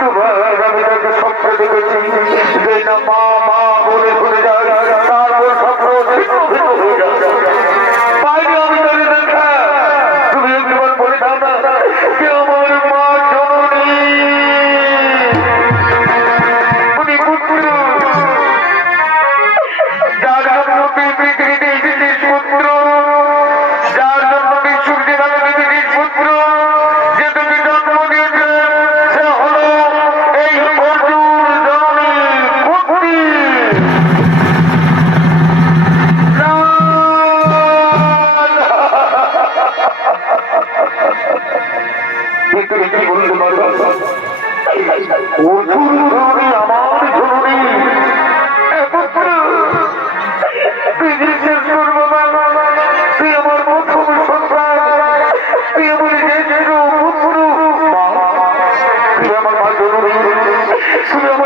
ছোটবার আমি তাকে স্বপ্ন দেখেছি সময়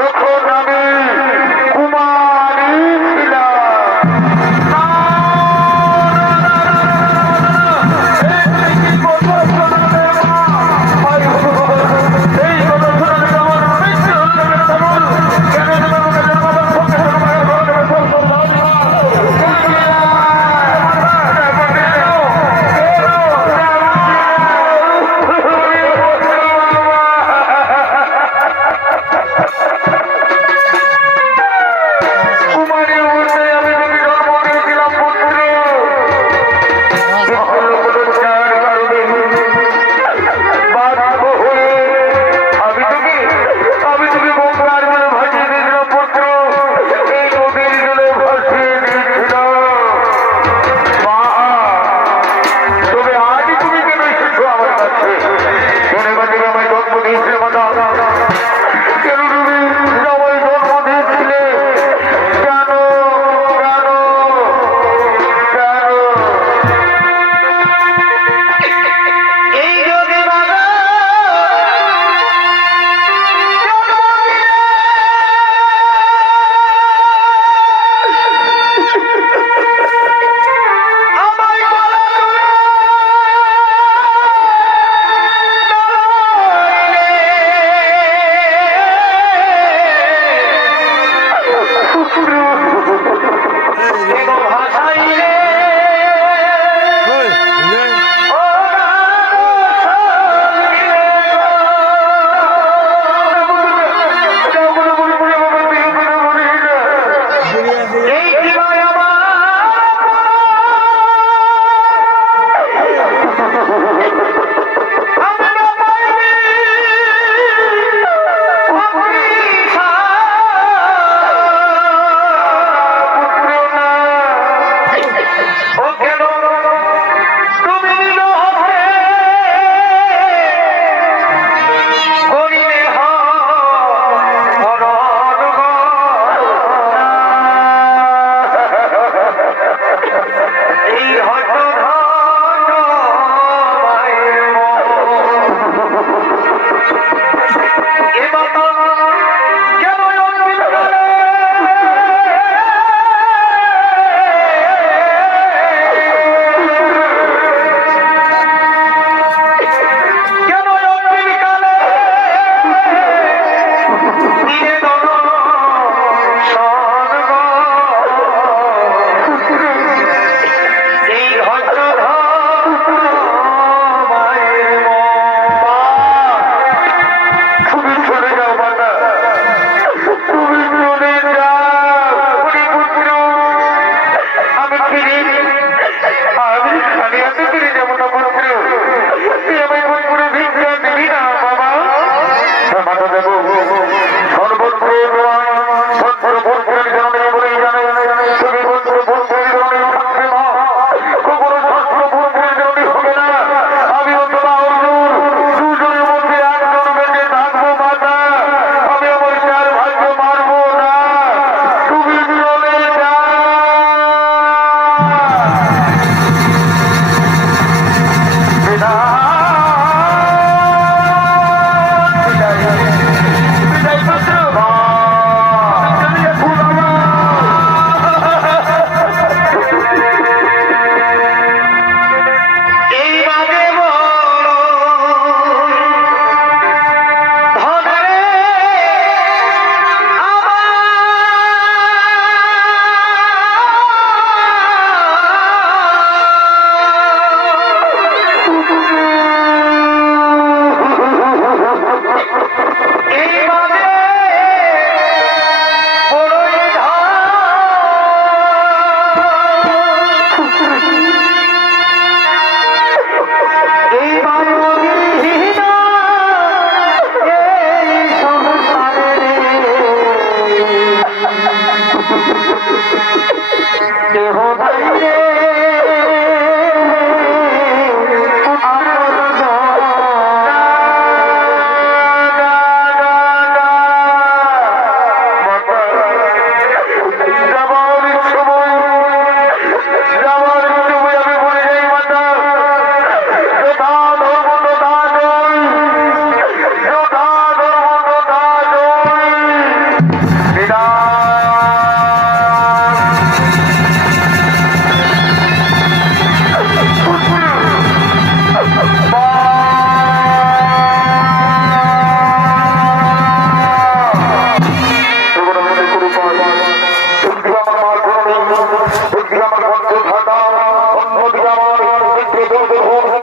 তখন আমি